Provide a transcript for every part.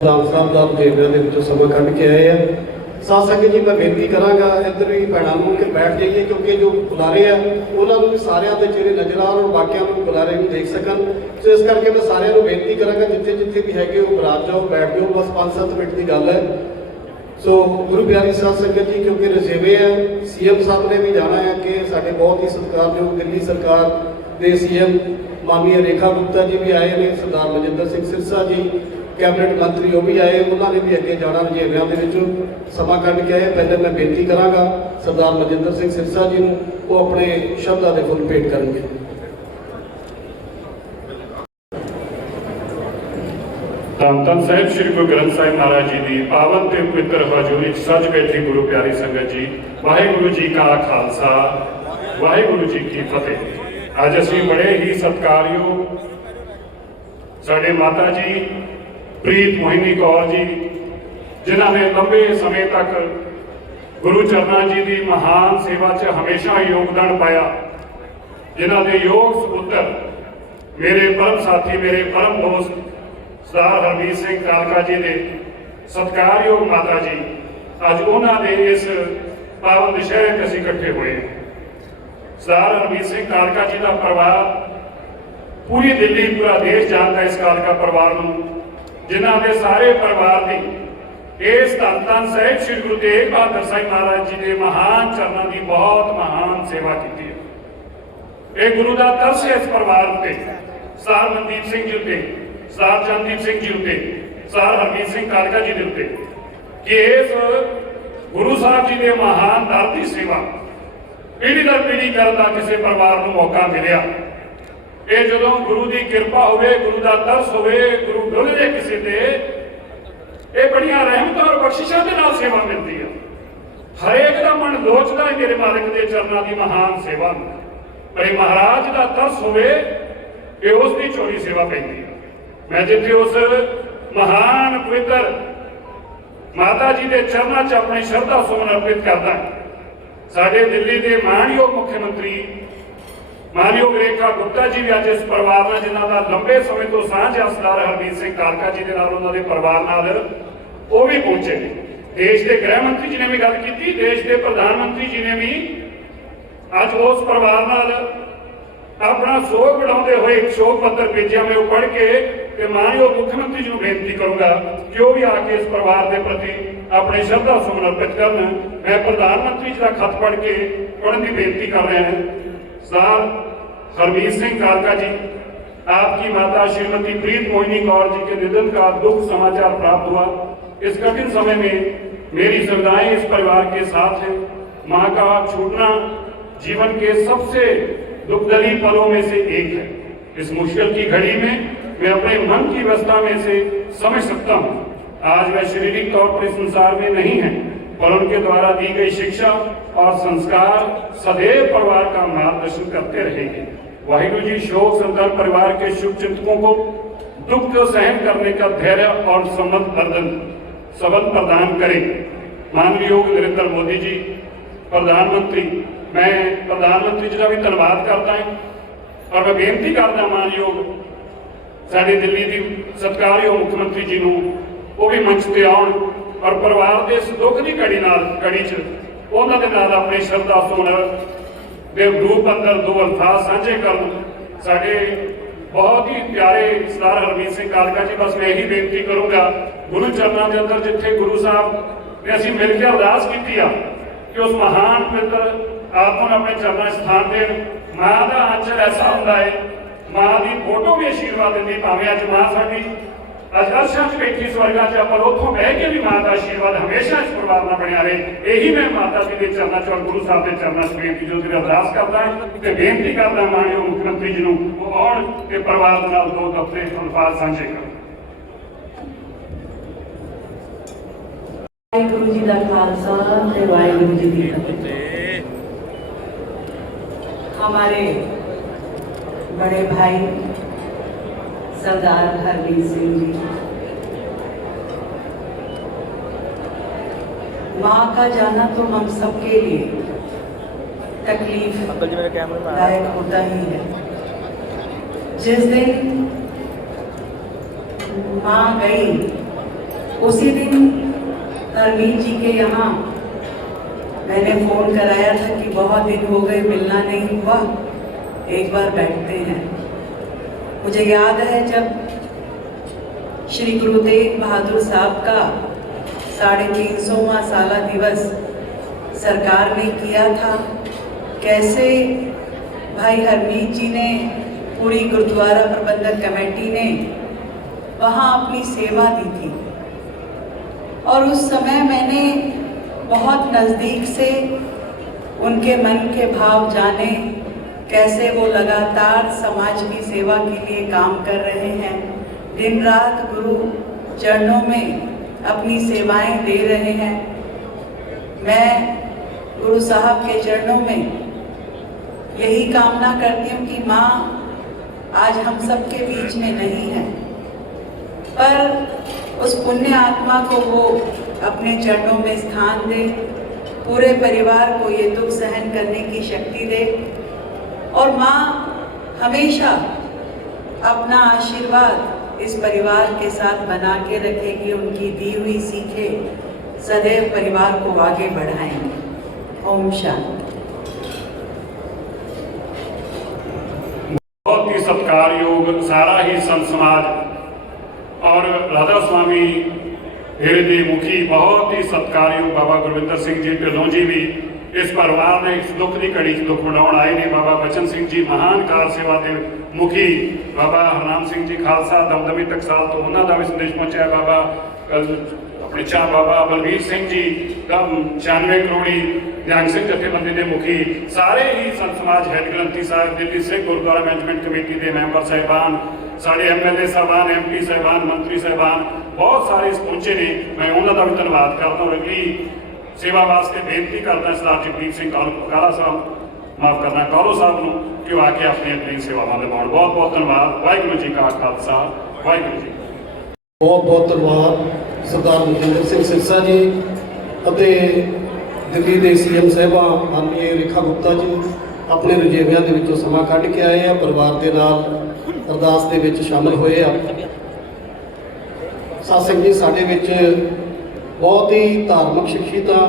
दाम साहब ਦਾ ਦੇਵਿਆਂ ਦੇ ਵਿੱਚੋਂ ਸਮਾਂ ਕੱਢ ਕੇ ਆਏ ਆ। ਸਾਧ ਸੰਗਤ ਜੀ, ਮੈਂ ਬੇਨਤੀ ਕਰਾਂਗਾ ਇੱਧਰ ਵੀ ਭੈਣਾਂ ਨੂੰ ਕਿ ਬੈਠ ਜਾਈਏ, ਕਿਉਂਕਿ ਜੋ ਬੁਲਾਰੇ ਆ ਉਹਨਾਂ ਨੂੰ ਵੀ ਸਾਰਿਆਂ ਦੇ ਚਿਹਰੇ ਨਜ਼ਰ ਆਉਣ ਔਰ ਬਾਕੀਆਂ ਨੂੰ ਬੁਲਾਰੇ ਨੂੰ ਦੇਖ ਸਕਣ। ਸੋ ਇਸ ਕਰਕੇ ਮੈਂ ਸਾਰਿਆਂ ਨੂੰ ਬੇਨਤੀ ਕਰਾਂਗਾ ਜਿੱਥੇ ਜਿੱਥੇ ਵੀ ਹੈਗੇ ਉਹ ਬਰਾਤ ਜਾਓ, ਬੈਠ ਜਾਓ, ਬਸ 5-7 ਮਿੰਟ ਦੀ ਗੱਲ ਹੈ। ਸੋ ਗੁਰੂ ਪਿਆਰੀ ਸਾਧ ਸੰਗਤ ਜੀ, ਕਿਉਂਕਿ ਰਜੇਵੇ ਆ, ਸੀਐਮ ਸਾਹਿਬ ਨੇ ਵੀ ਜਾਣਾ ਹੈ ਕਿ ਸਾਡੇ ਬਹੁਤ ਹੀ ਸਤਿਕਾਰਯੋਗ ਦਿੱਲੀ ਸਰਕਾਰ ਦੇ ਸੀਐਮ ਮਾਨਨੀय ਰੇਖਾ ਗੁਪਤਾ ਜੀ ਵੀ ਆਏ ਨੇ, ਸਰਦਾਰ ਮਨਜਿੰਦਰ ਸਿੰਘ ਸਿਰਸਾ ਜੀ कैबिनेट मंत्री वो भी आए, उन्होंने भी अगे जाना रजेवियां दे विचों समा कढ़ के आए। पहले मैं बेनती करांगा सरदार मजिंदर सिंह सिरसा जी नूं, वो अपने शब्दां दे फुल भेट करेंगे। धन धन साहिब श्री गुरु ग्रंथ साहिब महाराज जी की पावन ते पवित्र हजूरी सज बैठी गुरु प्यारी संगत जी, वाहिगुरु जी का खालसा वाहिगुरु जी की फतेह। अज असीं बड़े ही सत्कारयोग साडे माता जी प्रीत मोहिनी कौर जी, जिन्होंने लंबे समय तक गुरु चरणा जी की महान सेवा च हमेशा योगदान पाया, जिन्हों के योग सपुत्र मेरे परम साथी मेरे परम दोस्त सरदार हरमीत सिंह कालका जी ने सत्कारयोग माता जी अज उन्होंने इस पावन दशहरे असीं इकट्ठे हुए। सरदार हरमीत सिंह कालका जी का परिवार पूरी दिल्ली पूरा देश जानता इस कालका परिवार को, जिन्हों के सारे परिवार की इस धन धन साहिब श्री गुरु तेग बहादुर साहिब महाराज जी के महान चरणों की बहुत महान सेवा की है। ये गुरु का तरस है इस परिवार उत्ते, सरदार मनदीप सिंह जी उत्ते, सरदार चरणदीप सिंह जी उत्ते, सरदार हरमीत सिंह कालका जी के उत्ते कि इस गुरु साहब जी के महान दर की सेवा पीढ़ी दर पीढ़ी करने का किसी परिवार को मौका मिलिया। ये जो गुरु की कृपा होवे, गुरु का तरस होवे, गुरु डुल जाए किसी ते, ये बड़िया रहमत और बख्शिशों के नाल सेवा मिलती है। हरेक का मन लोचदा है मेरे मालिक के चरणों की महान सेवा, पर महाराज का तरस होवे ये उसकी चोरी सेवा पैंदी है। मैं जिथे उस महान पवित्र माता जी के चरणों च अपनी श्रद्धा सुमन अर्पित करता है। साडे दिल्ली के मानयोग मुख्यमंत्री मानयोग रेखा गुप्ता जी भी अज इस परिवार नाल, जिन्हां दा लंबे समय तो सांझ है सरदार हरमीत सिंह कालका जी दे नाल, उन्हां दे परिवार नाल वो भी पहुंचे ने। देश के गृह मंत्री जी ने भी गल की, देश के प्रधानमंत्री जी ने भी अज उस परिवार नाल अपना शोक बढ़ाते हुए एक शोक पत्र भेजा। मैं वो पढ़ के मानयोग मुख्यमंत्री जी को बेनती करूंगा कि वो भी आके इस परिवार के प्रति अपने श्रद्धा सुमन अर्पित करन। मैं प्रधानमंत्री जी का खत पढ़ के पढ़ने की बेनती कर रहा है। सरदार हरमीत सिंह कालका जी, आपकी माता श्रीमती प्रीत मोहिनी कौर जी के निधन का दुख समाचार प्राप्त हुआ। इस कठिन समय में मेरी संवेदनाएं इस परिवार के साथ हैं। मां का छूटना जीवन के सबसे दुखदली पलों में से एक है। इस मुश्किल की घड़ी में मैं अपने मन की अवस्था में से समझ सकता हूँ। आज वह शारीरिक तौर पर इस संसार में नहीं है, पर उनके द्वारा दी गई शिक्षा और संस्कार सदैव परिवार का मार्गदर्शन करते रहेंगे। वाहिगुरु जी शोक संतप्त परिवार के शुभ चिंतकों को दुख को सहन करने का धैर्य और सबल प्रदान करें। माननीय नरेंद्र मोदी जी प्रधानमंत्री, मैं प्रधानमंत्री जी का भी धन्यवाद करता हूँ और मैं बेनती करता मानयोग साडे दिल्ली की सत्कारयोग मुख्यमंत्री जी को वो भी मंच पर आउण और परिवार के इस दुख की कड़ी च उन्होंने अपनी श्रद्धा सुमन दे रूप अंदर दो अल्फाज साझे कर साडे बहुत ही प्यारे सरदार हरमीत सिंह कालका जी। बस मैं यही बेनती करूँगा गुरु चरणों के अंदर जिथे गुरु साहब ने असीं मिल के अरदास की कि उस महान पवित्र आत्मा अपने चरणों स्थान देन। मां का आंचल ऐसा होंदा है, मां की फोटो भी आशीर्वाद देती, भावें अज मां साडी अज अर्शां च बैठी स्वर्गां च, पर उत्थों बह के भी मां का आशीर्वाद हमेशा इस परिवार नाल बनिया रहे। यही मैं माता जी के चरणों च और गुरु साहब के चरणों च बेनती जो अरदास करता है ते बेनती करदा मानयोग मुख्यमंत्री जी को आउण ते परिवार दे नाल दो दफते अल्फाज साझे करन। वाहिगुरू जी का खालसा ते वाहिगुरू जी की फतेह। हमारे बड़े भाई सरदार हरमीत सिंह जी, माँ का जाना तो हम सबके लिए तकलीफदायक होता ही है। जिस दिन माँ गई उसी दिन हरमीत जी के यहाँ मैंने फ़ोन कराया था कि बहुत दिन हो गए, मिलना नहीं हुआ, एक बार बैठते हैं। मुझे याद है जब श्री गुरु तेग बहादुर साहब का 350वां साला दिवस सरकार ने किया था, कैसे भाई हरमीत जी ने, पूरी गुरुद्वारा प्रबंधक कमेटी ने वहाँ अपनी सेवा दी थी। और उस समय मैंने बहुत नज़दीक से उनके मन के भाव जाने, कैसे वो लगातार समाज की सेवा के लिए काम कर रहे हैं, दिन रात गुरु चरणों में अपनी सेवाएं दे रहे हैं। मैं गुरु साहब के चरणों में यही कामना करती हूँ कि माँ आज हम सब के बीच में नहीं है, पर उस पुण्य आत्मा को वो अपने चरणों में स्थान दे, पूरे परिवार को ये दुख सहन करने की शक्ति दे, और माँ हमेशा अपना आशीर्वाद इस परिवार के साथ बना के रखेगी, उनकी दी हुई सीखें सदैव परिवार को आगे बढ़ाएंगे। ओम शांति। बहुत ही सत्कार योग सारा ही संत समाज और राधा स्वामी हृदय मुखी बहुत ही सत्कार योग बाबा गुरविंदर सिंह जी ढिल्लों जी भी इस परिवार ने इस दुख की घड़ी दुख वंडाउण आए ने। बाबा बचन सिंह जी महान कार सेवा के मुखी, बाबा हरनाम सिंह जी खालसा दमदमी टकसाल तो उन्होंने का भी संदेश पहुंचाया। बाबा अपने बाबा बलवीर सिंह जी 96 करोड़ी निहंग सिंह जथेबंदी के मुखी, सारे ही संत समाज हैड ग्रंथी साहब दिल्ली सिख गुरुद्वारा मैनेजमेंट कमेटी के मैंबर साहिबान, साढ़े MLA साहबान, MP साहिबान, मंत्री साहिबान बहुत सारे इस पहुंचे ने। मैं उन्होंने भी धन्यवाद करता हूँ। अगली सेवा वास्ते बेनती करता सरदार जगजीत सिंह काला साहब, माफ करना कौलो साहब को कि वो आके अपनी अगली सेवावां निभाउण। बहुत बहुत धन्यवाद। वाहिगुरू जी का खालसा, वाहिगुरू जी। बहुत बहुत धन्यवाद सरदार मਨਜਿੰਦਰ ਸਿੰਘ ਸਿਰਸਾ ਜੀ ਅਤੇ ਦਿੱਲੀ ਦੇ CM ਸਾਹਿਬਾਂ ਮਾਨਨੀय ਰੇਖਾ ਗੁਪਤਾ ਜੀ ਆਪਣੇ ਰੁਝੇਵਿਆਂ ਦੇ ਵਿੱਚੋਂ ਸਮਾਂ ਕੱਢ ਕੇ ਆਏ ਆ, ਪਰਿਵਾਰ ਦੇ ਨਾਲ ਅਰਦਾਸ ਦੇ ਵਿੱਚ ਸ਼ਾਮਲ ਹੋਏ ਆ। ਸਾਧ ਜੀ ਸਾਡੇ ਵਿੱਚ ਬਹੁਤ ਹੀ ਧਾਰਮਿਕ ਸ਼ਖਸੀਅਤਾਂ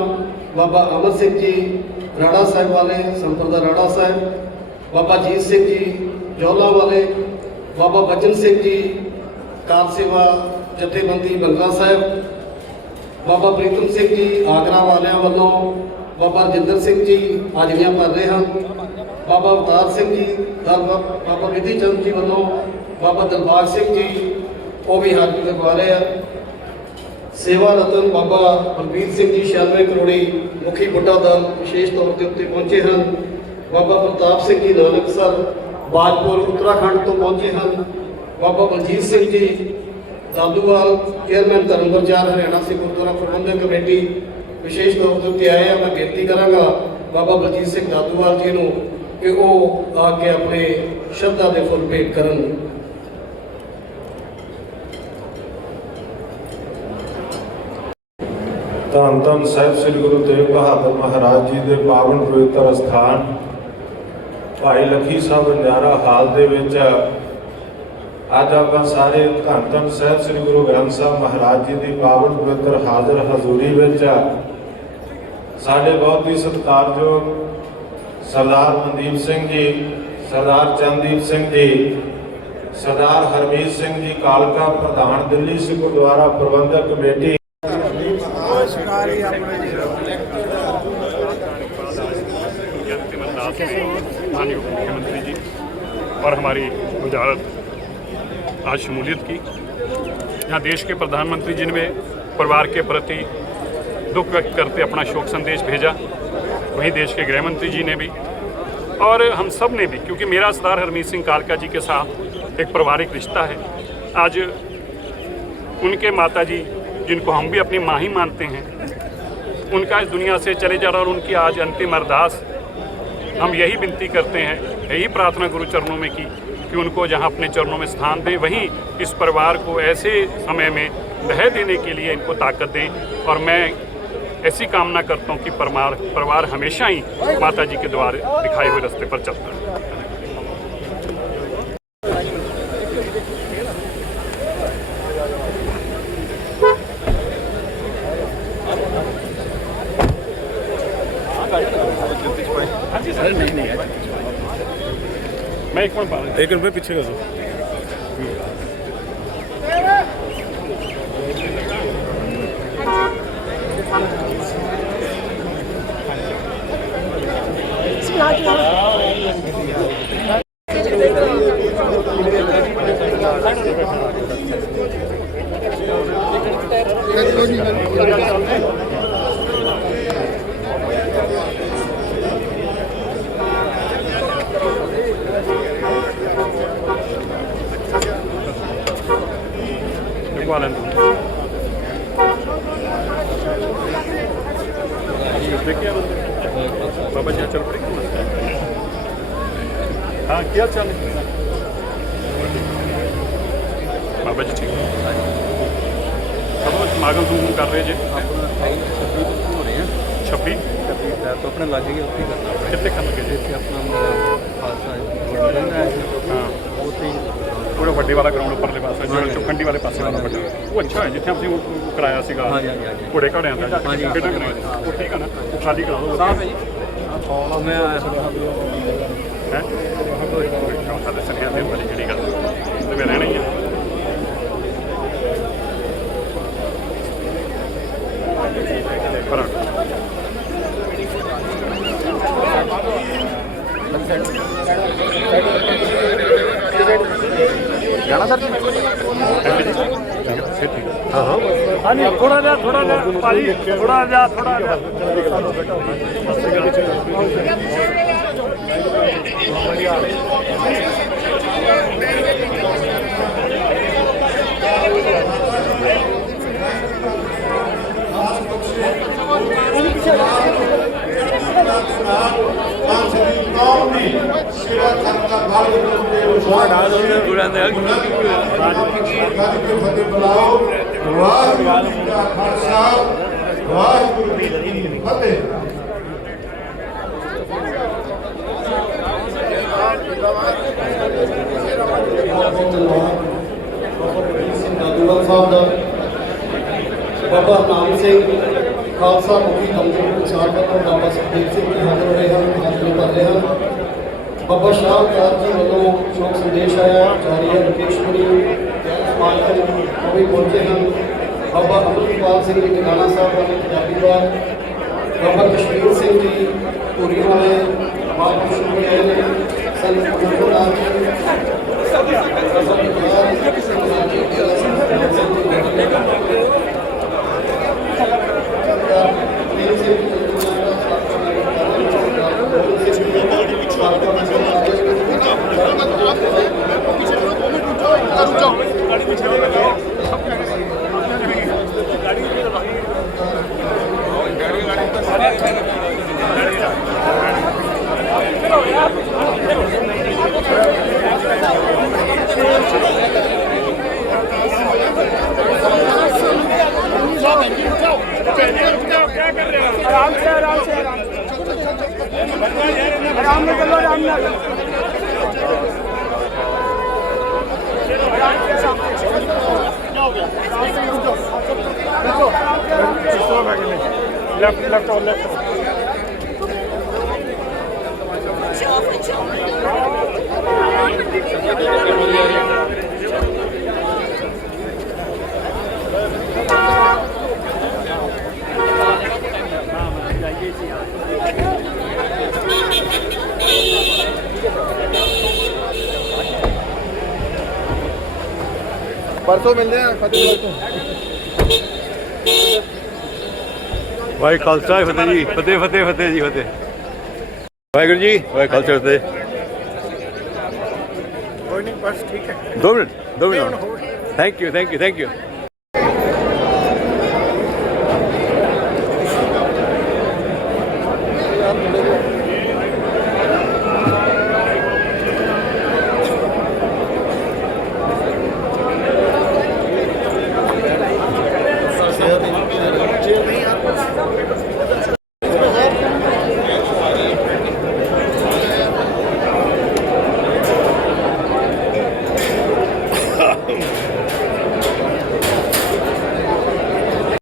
ਬਾਬਾ ਅਮਰ ਸਿੰਘ ਜੀ ਰਾੜਾ ਸਾਹਿਬ ਵਾਲੇ, ਸੰਪਰਦਾ ਰਾੜਾ ਸਾਹਿਬ, ਬਾਬਾ ਜੀਤ ਸਿੰਘ ਜੀ ਜੌਲਾ ਵਾਲੇ, ਬਾਬਾ ਬਚਨ ਸਿੰਘ ਜੀ ਕਾਰ ਸੇਵਾ ਜਥੇਬੰਦੀ ਬੰਗਲਾ ਸਾਹਿਬ, ਬਾਬਾ ਪ੍ਰੀਤਮ ਸਿੰਘ ਜੀ ਆਗਰਾ ਵਾਲਿਆਂ ਵੱਲੋਂ, ਬਾਬਾ ਰਜਿੰਦਰ ਸਿੰਘ ਜੀ ਹਾਜ਼ਰੀਆਂ ਭਰ ਰਹੇ ਹਨ, ਬਾਬਾ ਅਵਤਾਰ ਸਿੰਘ ਜੀ, ਬਾਬਾ ਵਿਧੀ ਚੰਦ ਜੀ ਵੱਲੋਂ, ਬਾਬਾ ਦਿਲਬਾਗ ਸਿੰਘ ਜੀ ਉਹ ਵੀ ਹਾਜ਼ਰੀ ਲਗਵਾ ਰਹੇ ਆ। सेवा रतन बाबा बलबीर सिंह जी 96 करोड़ी मुखी बुढ़ा दल विशेष तौर के उत्ते पहुंचे हैं। बाबा प्रताप सिंह जी नानकसर बाजपुर उत्तराखंड तो पहुंचे हैं। बाबा बलजीत सिंह जी दादूवाल चेयरमैन धर्मपुर 4 हरियाणा सिख गुरुद्वारा प्रबंधक कमेटी विशेष तौर के उत्ते आए हैं। मैं बेनती करांगा बाबा बलजीत सिंह दादूवाल जी को कि वो आके अपने श्रद्धा के फुल भेंट करन। ਧੰਨ ਧੰਨ ਸਾਹਿਬ ਸ੍ਰੀ ਗੁਰੂ ਤੇਗ ਬਹਾਦਰ ਮਹਾਰਾਜ ਜੀ ਦੇ ਪਾਵਨ ਪਵਿੱਤਰ ਸਥਾਨ ਭਾਈ ਲੱਖੀ ਸਾਹਿਬ ਨਿਆਰਾ ਹਾਲ ਦੇ ਵਿੱਚ ਅੱਜ ਆਪਾਂ ਸਾਰੇ ਧੰਨ ਧੰਨ ਸਾਹਿਬ ਸ੍ਰੀ ਗੁਰੂ ਗ੍ਰੰਥ ਸਾਹਿਬ ਮਹਾਰਾਜ ਜੀ ਦੀ ਪਾਵਨ ਪਵਿੱਤਰ ਹਾਜ਼ਰ ਹਜ਼ੂਰੀ ਵਿੱਚ ਸਾਡੇ ਬਹੁਤ ਹੀ ਸਤਿਕਾਰਯੋਗ ਸਰਦਾਰ ਮਨਦੀਪ ਸਿੰਘ ਜੀ, ਸਰਦਾਰ ਚੰਦਦੀਪ ਸਿੰਘ ਜੀ, ਸਰਦਾਰ ਹਰਮੀਤ ਸਿੰਘ ਜੀ ਕਾਲਕਾ ਪ੍ਰਧਾਨ ਦਿੱਲੀ ਸਿੱਖ ਗੁਰਦੁਆਰਾ ਪ੍ਰਬੰਧਕ ਕਮੇਟੀ, माननीय मुख्यमंत्री जी और हमारी वजारत आज शमूलियत की। यहाँ देश के प्रधानमंत्री जी ने परिवार के प्रति दुख व्यक्त करते अपना शोक संदेश भेजा, वहीं देश के गृह मंत्री जी ने भी और हम सब ने भी, क्योंकि मेरा सरदार हरमीत सिंह कालका जी के साथ एक पारिवारिक रिश्ता है। आज उनके माता जी जिनको हम भी अपनी माँ ही मानते हैं, उनका इस दुनिया से चले जा रहा और उनकी आज अंतिम अरदास हम यही विनती करते हैं, यही प्रार्थना गुरु चरणों में की कि उनको जहां अपने चरणों में स्थान दें, वहीं इस परिवार को ऐसे समय में धैर्य देने के लिए इनको ताकत दें। और मैं ऐसी कामना करता हूं कि परिवार हमेशा ही माता जी के द्वारा दिखाए हुए रास्ते पर चलता है। मैं एक मिनट बाहर एक रुपये पीछे कर दो। लिखवा लें देखिए बाबा जी चल पड़े। हाँ क्या चल बाबा जी ठीक कब समागम तुम कर रहे जी 26 तो अपने लागे के उत्ते करना कितने करना के इतने अपना खालसा हाँ पूरा ਵੱਡੇ ਵਾਲਾ ਗਰਾਊਂਡ ਉੱਪਰਲੇ ਪਾਸੇ ਜਿਹੜਾ ਚੁੱਕੰਡੀ ਵਾਲੇ ਪਾਸੇ ਵਾਲਾ ਵੱਡਾ ਉਹ ਅੱਛਾ ਹੈ ਜਿੱਥੇ ਅਸੀਂ ਉਹ ਕਰਾਇਆ ਸੀਗਾ ਘੋੜੇ ਘੜਿਆਂ ਦਾ ਕਿਹੜਾ ਕਰਾਇਆ ਉਹ ਠੀਕ ਹੈ ਨਾ ਉਹ ਖਾਲੀ ਕਰਾ ਦਿਓ ਸਾਫ ਹੈ ਜੀ मैं आया ਹੈ ਸਾਡੇ ਸਰੀਆਂ ਦੇ ਬੜੀ ਜਿਹੜੀ ਗੱਲ ਤੇ ਮੈਂ ਰਹਿਣਾ ਹੀ ਹੈ ਪਰ जाना सर हाँ हाँ हाँ जी थोड़ा जा भाई थोड़ा जा बाबा नाम सिंह खालसा मुखी दमदमी प्रचार वालों बाबा सुखदेव सिंह जी हाजिर होए हैं हाजिर कर रहे हैं बाबा शाहकार जी वालों शोक संदेश आया जारी है मुकेशपुरी मालकन वो भी पहुंचे हैं बाबा अमृतपाल सिंह जी टिकाना साहब वाले पंजाबी बाग बाबा कश्मीर सिंह जी पूरी वाले महापुरुष भी आए हैं संत अनंतनाथ लेफ्ट और लेफ्ट परसों मिलते हैं फतेह तो भाई खालसा फतेह जी फतेह फतेह फतेह जी फतेह वाहिगुरू जी भाई खालसा फतेह कोई नहीं बस ठीक है 2 मिनट थैंक यू